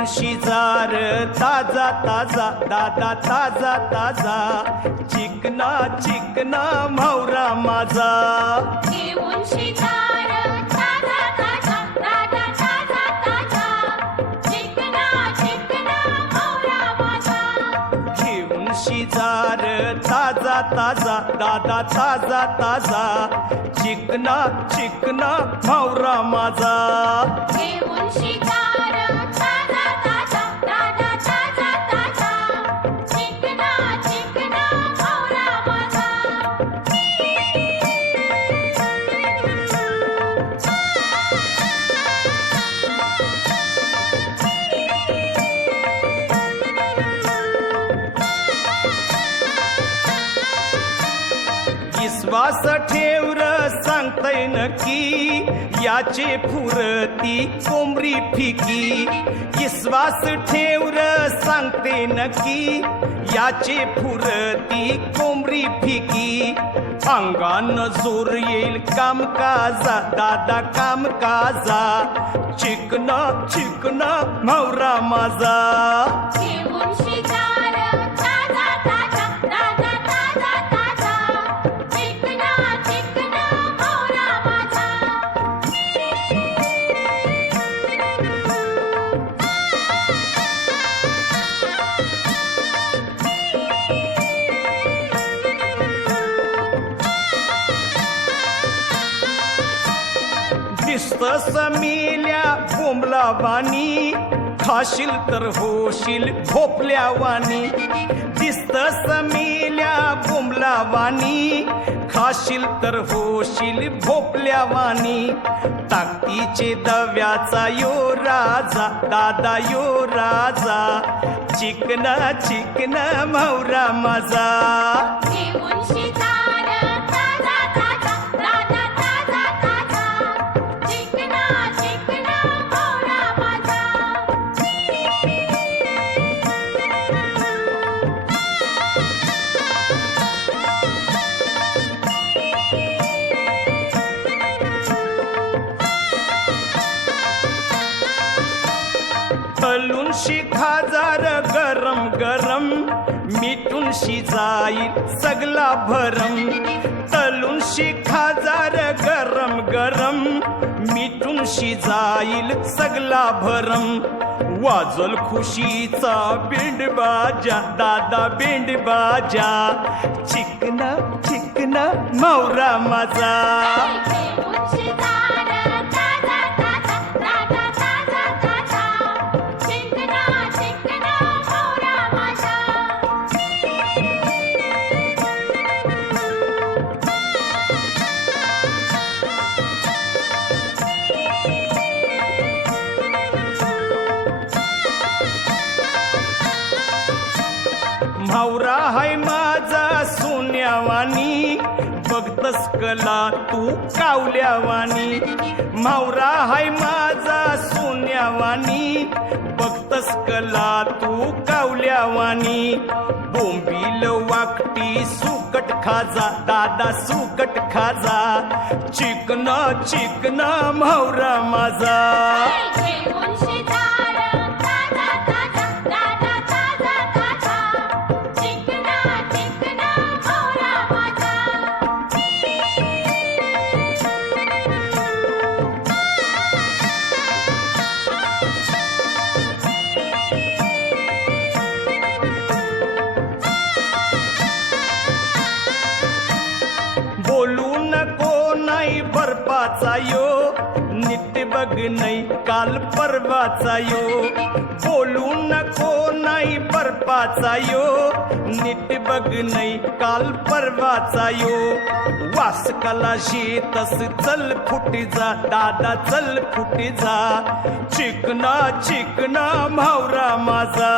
घेऊन शिजार ताजा ताजा दादा ताजा ताजा चिकना चिकना म्हावरा माझा घेऊन शिजार ताजा ताजा दादा ताजा ताजा चिकना चिकना म्हावरा माझा घेऊन शिजार ताजा ताजा दादा ताजा ताजा चिकना चिकना म्हावरा माझा घेऊन शिकार ताजा ताजा दादा ताजा ताजा चिकना चिकना म्हावरा माझा विश्वास ठेव र सांगतय नक्की याचे फुरती कोंबरी फिकी विश्वास ठेव र सांगते नक्की याचे फुरती कोंबरी फिकी अंगान जोर येईल कामकाजा दादा कामकाजा चिकना चिकना म्हावरा माझा घेऊन शिकार ताजा ताजा दादा ताजा ताजा चिकना चिकना म्हावरा माझा दिसतस मेल्या बोंबलावानी खाशील तर होशील भोपल्यावानी दिसतस मेल्या बोंबलावानी खाशील तर होशील भोपल्यावानी ताकदीचे दव्याचा यो राजा दादा यो राजा चिकना चिकना म्हावरा माझा घेऊन शिकार ताजा ताजा दादा ताजा ताजा चिकना चिकना म्हावरा माझा तलून शिखाजार गरम गरम मिठून शिजाईल सगला भरम तलून शिखाजार गरम गरम मिठून शिजाईल सगला भरम वाजल खुशीचा बेंड बाजा दादा बेंड बाजा चिकना चिकना म्हावरा माझा घेऊन शिकार ताजा ताजा दादा ताजा ताजा चिकना चिकना म्हावरा माझा म्हावरा हाय माझा सोन्यावानी बघतस कला तू कावल्यावानी म्हावरा हाय माझा सोन्यावानी बघतस कला तू कावल्यावानी बोंबील वाकटी सुकट खाजा दादा सुकट खाजा चिकना चिकना म्हावरा माझा घेऊन शिकार ताजा ताजा दादा ताजा ताजा चिकना चिकना म्हावरा माझा बोलू नको नाही बर्फाचा यो नीट बघ नाही काल परवाचा यो बोलू नको नाही बर्फाचा यो नीट बघ नाही काल परवाचा यो वास कला शेतस चल फुटी जा दादा चल फुटी जा चिकना चिकना म्हावरा माझा